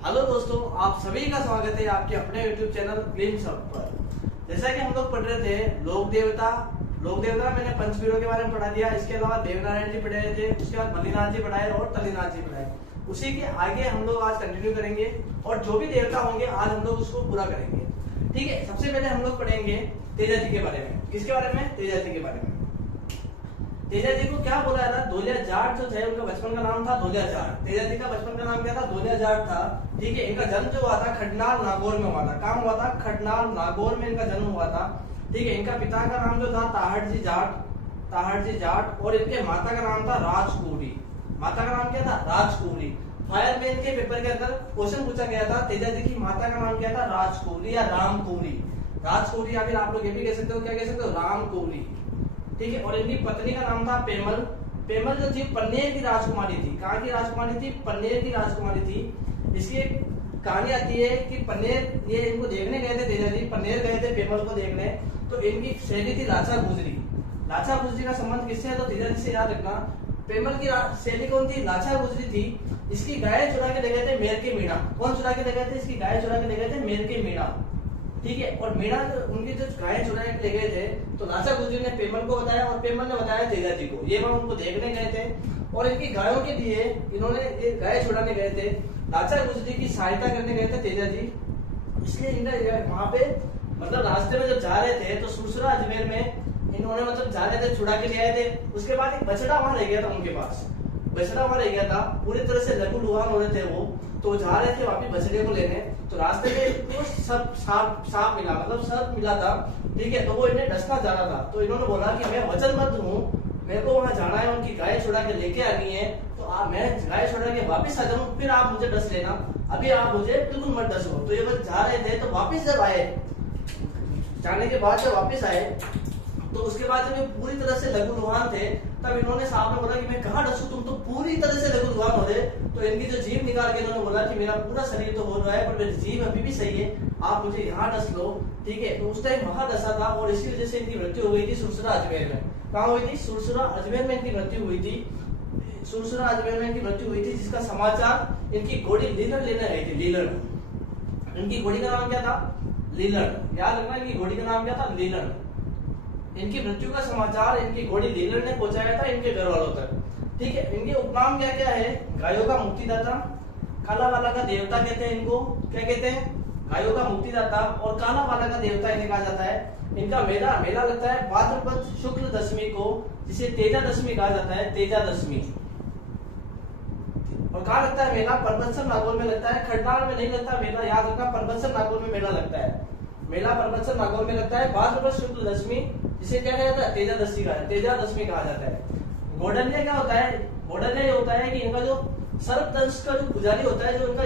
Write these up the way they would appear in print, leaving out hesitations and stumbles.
Hello दोस्तों, आप सभी का स्वागत है आपके अपने YouTube चैनल ग्लिम्स ऑफ पर। जैसा कि हम लोग पढ़ रहे थे लोक देवता मैंने पंचवीरों के बारे में पढ़ा दिया। इसके अलावा देवनारायण जी पढ़ाए थे, उसके बाद बलिनाथ जी पढ़ाए और तलिनाथ जी पढ़ाए। उसी के आगे हम लोग आज कंटिन्यू करेंगे और जो भी देवता होंगे आज हम लोग उसको पूरा करेंगे। ठीक है, सबसे पहले हम लोग पढ़ेंगे तेजा जी के बारे में। किसके बारे में? तेजा जी के बारे में। तेजा जी को क्या बोला था? धोलिया जाट जो थे उनका बचपन का नाम था धोलिया जाट। तेजा जी का बचपन का नाम क्या था? धोलिया जाट था। ठीक है, इनका जन्म जो हुआ था खडनाल नागौर में हुआ था। कहाँ हुआ था? खडनाल नागौर में इनका जन्म हुआ था। ठीक है, इनका पिता का नाम जो था ताहट जी जाट और इनके माता का नाम था राजकुमारी। माता का नाम क्या था? राजकुमारी। फायरमैन के पेपर के अंदर क्वेश्चन पूछा गया था तेजा जी की माता का नाम क्या था? राजकुमारी या रामकुमारी। राजकुमारी या फिर आप लोग ये भी कह सकते हो, क्या कह सकते हो? रामकुमारी। ठीक है, और इनकी पत्नी का नाम था पेमल। पेमल जो थी पन्नेर की राजकुमारी थी। कहाँ की राजकुमारी थी? पन्नेर की राजकुमारी थी। इसकी एक कहानी आती है कि पन्नेर ये इनको देखने गए थे, तेजा जी पन्नेर गए थे पेमल को देखने, तो इनकी सहेली थी लाचा गुजरी। लाचा गुजरी का संबंध किससे है? तो तेजा जी से याद रखना। पेमल की सहेली कौन थी? लाचा गुजरी थी। इसकी गाय चुरा के ले गए थे मेर के मीणा। कौन चुरा के ले गए थे? इसकी गाय चुरा के ले गए थे मेर के मीणा। ठीक है, और मीणा उनकी जो गाय चुरा के ले गए थे तो लाचा गुजरी ने पेमल को बताया और पेमल ने बताया तेजा जी को। ये वहां उनको देखने गए थे और इनकी गायों के लिए इन्होंने ये गाय छुड़ाने गए थे। लाचा गुजरी की सहायता करने गए थे तेजा जी, इसलिए इनका वहां पे मतलब रास्ते में जब जा रहे थे तो सुरसुरा अजमेर में इन्होंने मतलब जा रहे थे, छुड़ा के ले आए थे। उसके बाद एक बछड़ा वहां रह गया था उनके पास। बछड़ा वहां रह गया था, पूरी तरह से लघु लुहान हो रहे थे वो, तो जा रहे थे वापिस बछड़े को लेने। तो रास्ते में तो सब सांप मिला, मतलब सर्प मिला था। ठीक है, तो वो इन्हें डसना जा रहा था। तो इन्होंने बोला कि मैं वचनबद्ध हूँ, मेरे को वहां जाना है, उनकी गाय छुड़ा के लेके आनी है, तो मैं गाय छुड़ा के वापिस आ जाऊँ, फिर आप मुझे डस लेना, अभी आप मुझे बिल्कुल मत डसो। तो ये बस जा रहे थे, तो वापिस जब आए, जाने के बाद जब वापिस आए तो उसके बाद जब ये पूरी तरह से लघु लुहान थे तब इन्होंने साहब ने बोला कि मैं कहाँ डसूं, तुम तो पूरी तरह से लघु लुहान हो रहे। तो इनकी जो जीभ निकाल के इन्होंने बोला कि मेरा पूरा शरीर तो हो रहा है पर मेरी जीभ अभी भी सही है, आप मुझे यहाँ डस लो। ठीक है, तो उस टाइम वहां डसा था और इसी वजह से इनकी मृत्यु हो गई थी सुरसुरा अजमेर में। कहाँ हुई थी? सुरसुरा अजमेर में इनकी मृत्यु हुई थी। सुरसुरा अजमेर में इनकी मृत्यु हुई थी, जिसका समाचार इनकी घोड़ी लीलड़ लेने गई थी। लीलड़, इनकी घोड़ी का नाम क्या था? लीलड़। याद रखना, इनकी घोड़ी का नाम क्या था? लीलड़। इनकी मृत्यु का समाचार इनकी घोड़ी लीलड़ ने पहुंचाया था इनके घर वालों तक। ठीक है, इनके उपनाम क्या क्या है? गायों का मुक्तिदाता, काला वाला का देवता कहते हैं इनको। क्या कहते हैं? गायों का मुक्तिदाता और काला वाला का देवता इन्हें कहा जाता है। इनका मेला लगता है भाद्रपद शुक्ल दशमी को, जिसे तेजा दशमी कहा जाता है। तेजा दशमी। और कहाँ लगता है मेला? परबतसर नागौर में लगता है। खडनाल में नहीं लगता मेला, याद रखना, परबतसर नागौर में मेला लगता है। मेला परबतसर नागौर में लगता है भाद्रपद शुक्ल दशमी, जिसे क्या कहा जाता है? तेजा दशमी कहा जाता है। गोडन्य क्या होता है? गोडन्य ये होता है कि इनका जो सर्पदंश का जो पुजारी होता है, जो इनका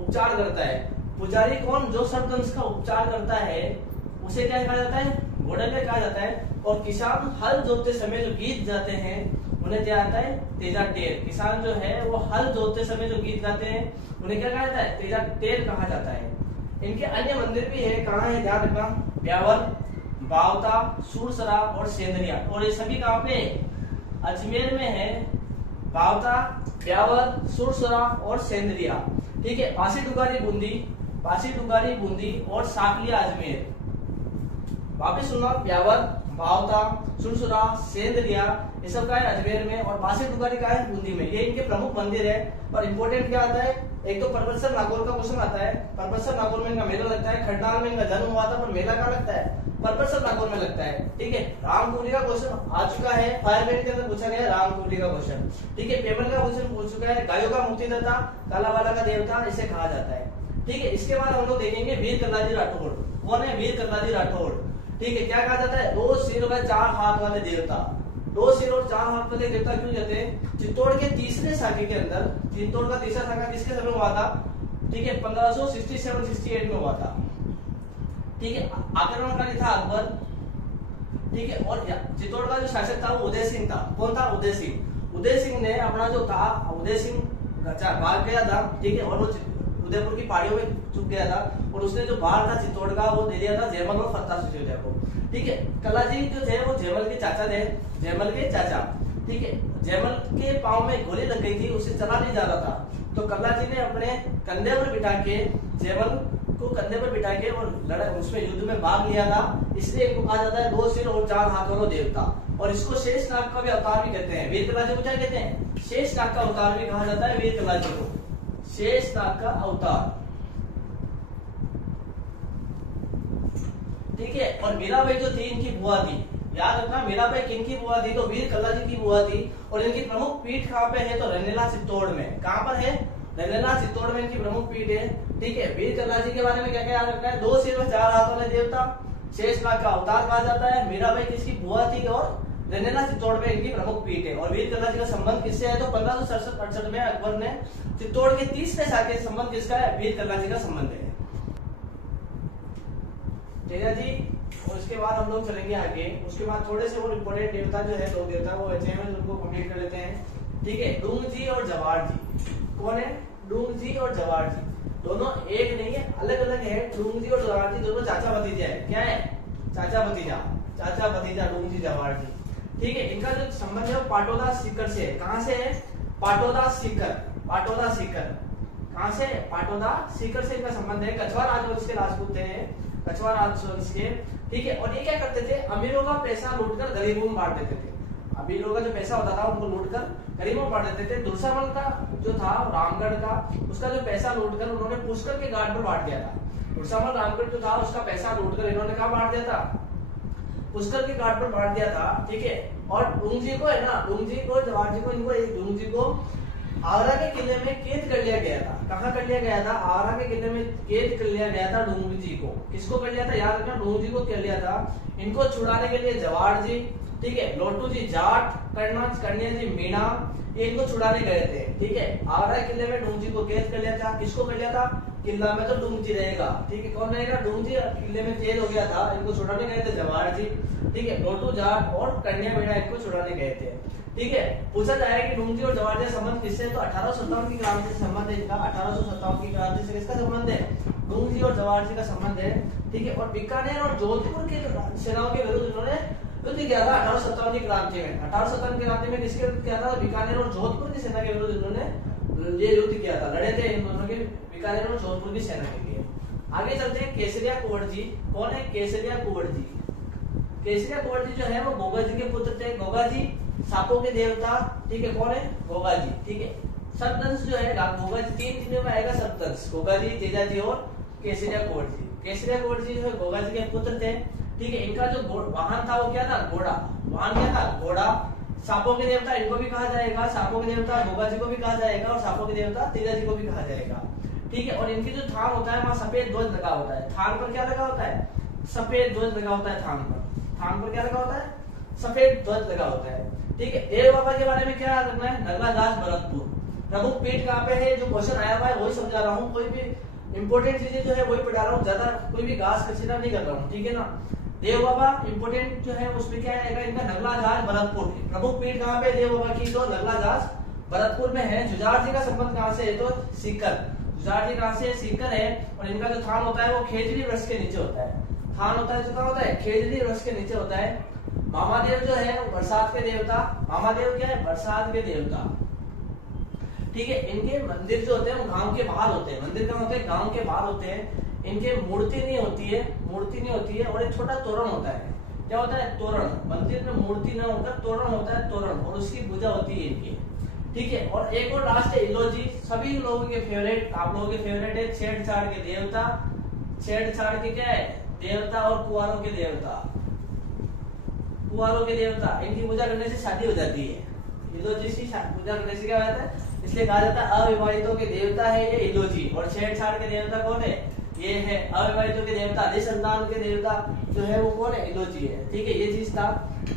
उपचार करता है। पुजारी कौन? जो सर्पदंश का उपचार करता है उसे क्या कहा जाता है? गोडन्य कहा जाता है। और किसान हल जोतते समय जो गीत गाते हैं उन्हें क्या आता है? तेजा टेर। किसान जो है वो हल जोतते समय जो गीत गाते हैं उन्हें क्या कहा जाता है? तेजा टेर कहा जाता है। इनके अन्य मंदिर भी है, कहाँ है ध्यान रखना? ब्यावर, बावता, सुरसरा और सेंदरिया। और ये सभी कहाँ पे? अजमेर में है। बावता, ब्यावर, सुरसरा और सेंदरिया। ठीक है, पासी डुगारी बूंदी और साकलिया अजमेर। वापिस सुनना, ब्यावर, बावता, सुरसरा, सेंदरिया, ये सब का है अजमेर में, और बासी डुगारी का है बूंदी में। ये इनके प्रमुख मंदिर है। और इम्पोर्टेंट क्या आता है? एक तो परबतसर नागौर का क्वेश्चन आता है। परबतसर नागौर में इनका मेला लगता है। खडनाल में इनका जन्म हुआ था पर मेला कहाँ लगता है? परबतसर नागौर में लगता है। ठीक है, रामकुमारी का क्वेश्चन आ चुका है, फायरमैन के अंदर पूछा गया है रामकुमारी का क्वेश्चन। ठीक है, पेमल का क्वेश्चन पूछ चुका है। गायों का मुक्तिदाता, काला वाला का देवता इसे कहा जाता है। ठीक है, इसके बाद हम लोग देखेंगे वीर कल्लाजी राठौड़। कौन है वीर कल्लाजी राठौड़? ठीक है, क्या कहा जाता है? 2 सिर व 4 हाथ वाले देवता। 2 सिर और 4 हाथ वाले देवता क्यों कहते हैं? चित्तौड़ के तीसरे शाखा के अंदर, चित्तौड़ का तीसरा शाखा किसके समय हुआ था? ठीक है, 1567-68 में हुआ था। ठीक है, आक्रमणकारी था अकबर। ठीक है, और चित्तौड़ का जो शासक था वो उदय सिंह था। कौन था? उदय सिंह। उदय सिंह ने अपना जो था, उदय सिंह भाग गया था। ठीक है, और वो उदयपुर की पहाड़ियों में छुप गया था और उसने जो बाहर था चित्तौड़ का वो दे दिया था जयमल और फत्ता सिसोदिया को। ठीक है, कलाजी जो थे वो जयमल के चाचा थे, जयमल के चाचा। ठीक है, जयमल के पांव में गोली लग गई थी, उसे चला नहीं जा रहा था। तो कल्ला जी ने अपने कंधे पर बिठा के जयमल को कंधे पर बिठा के और लड़ाई उसमें युद्ध में भाग लिया था, इसलिए इनको कहा जाता है 2 सिर और 4 हाथ वाला देवता। और इसको शेषनाग का भी अवतार भी कहते हैं। वीर कल्ला जी को क्या कहते हैं? शेषनाग का अवतार भी कहा जाता है वीर कल्ला जी को, शेषनाग का अवतार। ठीक है। और मीराबाई जो थी इनकी बुआ थी, याद रखना मीराबाई किनकी बुआ थी? तो वीर कल्ला जी की बुआ थी। और इनकी प्रमुख पीठ कहाँ पे है? तो रनेला चित्तौड़ में। कहाँ पर है? रनेला चित्तौड़ में इनकी प्रमुख पीठ है। ठीक है। वीर कल्ला जी के बारे में क्या क्या याद रखना है? 2 सिर और 4 हाथ वाले देवता, शेषनाग का अवतार कहा जाता है, मीराबाई किसकी बुआ थी और रनेला चित्तौड़ में इनकी प्रमुख पीठ है। और वीर कल्ला जी का संबंध किससे है? तो 1567-68 में अकबर ने चित्तौड़ के 30वें शाह के संबंध किसका है? वीर कल्ला जी का संबंध है। ठीक है जी। और उसके बाद हम लोग चलेंगे आगे। उसके बाद थोड़े से और इम्पोर्टेंट देवता जो है, 2 देवता वो बचे हैं, उनको कंप्लीट कर लेते हैं। ठीक है। डूंग जी और जवार जी। कौन है? डूंग जी और जवार जी। दोनों एक नहीं है, अलग अलग है। डूंग जी और जवार जी दोनों चाचा भतीजा है। क्या है? चाचा भतीजा, चाचा भतीजा डूंग जी जवार जी। ठीक है। इनका जो संबंध है वो पाटोदा सीकर से है। कहां से है? पाटोदा सीकर, पाटोदा सीकर। कहां से? पाटोदा सीकर से इनका संबंध है। कछवार राजवंश के राजपूत थे, कछवार राजवंश के। ठीक है। और ये क्या करते थे? अमीरों का पैसा लूटकर गरीबों में बांट देते थे। अमीरों का जो पैसा होता था उनको लूटकर गरीबों में बांट देते थे। दुर्सामल का जो था रामगढ़ का, उसका जो पैसा लूटकर उन्होंने पुष्कर के घाट पर बांट दिया था। दुर्सामल रामगढ़ जो था उसका पैसा लूटकर इन्होंने कहा बांट दिया था? पुष्कर के घाट पर बांट दिया था। ठीक है। और डूंग जी को है ना, डूंग जी को, जवाहर जी को, इनको डूंग जी को आगरा के किले में कैद कर लिया गया था। कहाँ कर लिया गया था? आगरा के किले में कैद कर लिया गया था डूंग जी को। किसको कर लिया था? याद रखना, डूंग जी को कर लिया था। इनको छुड़ाने के लिए जवाहर जी, ठीक है, लोटू जी जाट, कन्या जी मीणा, ये इनको छुड़ाने गए थे। ठीक है। आगरा किले में डूंग जी को कैद कर लिया था। किसको कर लिया था? किला में तो डूंग जी रहेगा। ठीक है। कौन रहेगा? डूंग जी किले में कैद हो गया था, इनको छुड़ाने गए थे जवाहर जी। ठीक है। लोटू जाट और कन्या मीणा इनको छुड़ाने गए थे। ठीक है। पूछा जाएगा कि डूंग जी और जवाहर जी का संबंध किससे? तो 1857 की क्रांति से संबंध है इनका। 1857 की क्रांति से किसका संबंध है? डूंग जी और जवाहर जी का संबंध है। ठीक है। और बीकानेर और जोधपुर के सेनाओं के विरुद्ध इन्होंने युद्ध किया था 1857 की क्रांति में। 1857 की क्रांति में किसके विरुद्ध किया था? बीकानेर और जोधपुर की सेना के विरुद्ध इन्होंने ये युद्ध किया था, लड़े थे इन दोनों के, बीकानेर और जोधपुर की सेना के लिए। आगे चलते हैं। केसरिया कुंवर जी। कौन है? केसरिया कुंवर जी। केसरिया कुंवर जी जो है वो गोगा जी के पुत्र थे। गोगा जी सांपों के देवता। ठीक है। कौन है? गोगा जी। ठीक है। सप्तंश जो है गोगा जी, 3 चीजों में आएगा सप्तंश, गोगा जी, तेजा जी और केसरिया कुंवर जी। केसरिया कुंवर जी जो है गोगा जी के पुत्र थे। ठीक है। इनका जो वाहन था वो क्या था? घोड़ा। वाहन क्या था? घोड़ा। सांपों के देवता इनको भी कहा जाएगा, सांपों के देवता गोगा जी को भी कहा जाएगा और सांपों के देवता तेजा जी को भी कहा जाएगा। ठीक है। और इनकी जो थान होता है वहां सफेद ध्वज लगा होता है। थान पर क्या लगा होता है? सफेद ध्वज लगा होता है। थान पर क्या लगा होता है? सफेद ध्वज लगा होता है। ठीक है। देव बाबा के बारे में क्या याद रखना है? नगला दास भरतपुर। प्रमुख पीठ कहाँ पे है? जो क्वेश्चन आया हुआ है वही समझा रहा हूँ, कोई भी इंपोर्टेंट चीजें जो है वही पढ़ा रहा हूँ, ज्यादा कोई भी घास खसीना नहीं कर रहा हूँ। ठीक है ना। देव बाबा इंपोर्टेंट जो है उसमें क्या आएगा? इनका नगला दास भरतपुर। प्रमुख पीठ कहाँ पे देव बाबा की? तो नगला दास भरतपुर में है। जुझार जी का संबंध कहाँ से है? तो सीकर। जुझार जी कहाँ से? सीकर है। और इनका जो थान होता है वो खेजड़ी वृक्ष के नीचे होता है। थान होता है जो कहाँ होता है? खेजड़ी वृक्ष के नीचे होता है। मामादेव जो है बरसात के देवता। मामादेव क्या है? बरसात के देवता। ठीक है। इनके मंदिर जो होते हैं वो गांव के बाहर होते हैं। मंदिर कहाँ होते हैं? गांव के बाहर होते हैं। इनके मूर्ति नहीं होती है, मूर्ति नहीं होती है। और एक छोटा तोरण होता है। क्या होता है? तोरण। मंदिर में मूर्ति न होकर तोरण होता है, तोरण, और उसकी पूजा होती है इनकी। ठीक है। और एक और लास्ट है इलोजी। सभी लोगों के फेवरेट, आप लोगों के फेवरेट है। छेड़छाड़ के देवता। छेड़छाड़ के क्या है? देवता और कुंवारों के देवता। कुंवारों के देवता, इनकी पूजा करने से शादी हो जाती है। इलोजी की पूजा करने से क्या होता है? इसलिए कहा जाता है अविवाहितों के देवता है ये इलोजी। और छेड़छाड़ के देवता कौन है? ये है अविवाहितों के देवता। निसंतान के देवता जो है वो कौन है? इलोजी है। ठीक है। ये चीज था,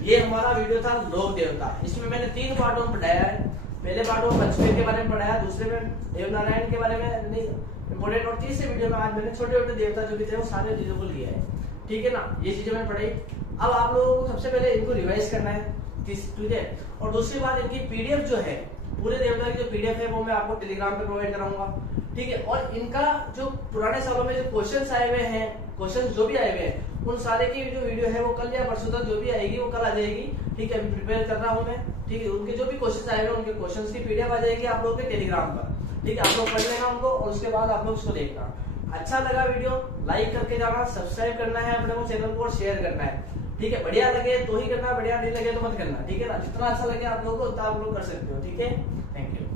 ये हमारा वीडियो था लोक देवता। इसमें मैंने 3 पार्टों में पढ़ाया है। पहले पार्ट में पंचवीर के बारे में पढ़ाया, दूसरे में देवनारायण के बारे में नहीं इंपोर्टेंट, और तीसरे वीडियो में आज मैंने छोटे छोटे देवता जो भी थे वो सारे चीजों को लिया है। ठीक है ना। ये चीजें मैंने पढ़ाई। अब आप लोगों को सबसे पहले इनको रिवाइज करना है। ठीक है। और दूसरी बात, इनकी पीडीएफ जो है, पूरे देवता की जो पीडीएफ है वो मैं आपको टेलीग्राम पे प्रोवाइड कराऊंगा। ठीक है। और इनका जो पुराने सालों में जो क्वेश्चंस आए हुए हैं, क्वेश्चंस जो भी आए हुए हैं, उन सारे की जो वीडियो है वो कल या परसों तक जो भी आएगी वो कल आ जाएगी। ठीक है। प्रिपेयर कर रहा हूँ मैं। ठीक है। उनके जो भी क्वेश्चंस आए हुए हैं उनके क्वेश्चंस की पीडीएफ आ जाएगी आप लोगों के टेलीग्राम पर। ठीक है, आप लोग पढ़ लेना उनको और उसके बाद आप लोग उसको देखना। अच्छा लगा वीडियो लाइक करके जाना, सब्सक्राइब करना है अपने को चैनल को और शेयर करना है। ठीक है, बढ़िया लगे तो ही करना, बढ़िया नहीं लगे तो मत करना। ठीक है ना, जितना अच्छा लगे आप लोगों को उतना आप लोग कर सकते हो। ठीक है, थैंक यू।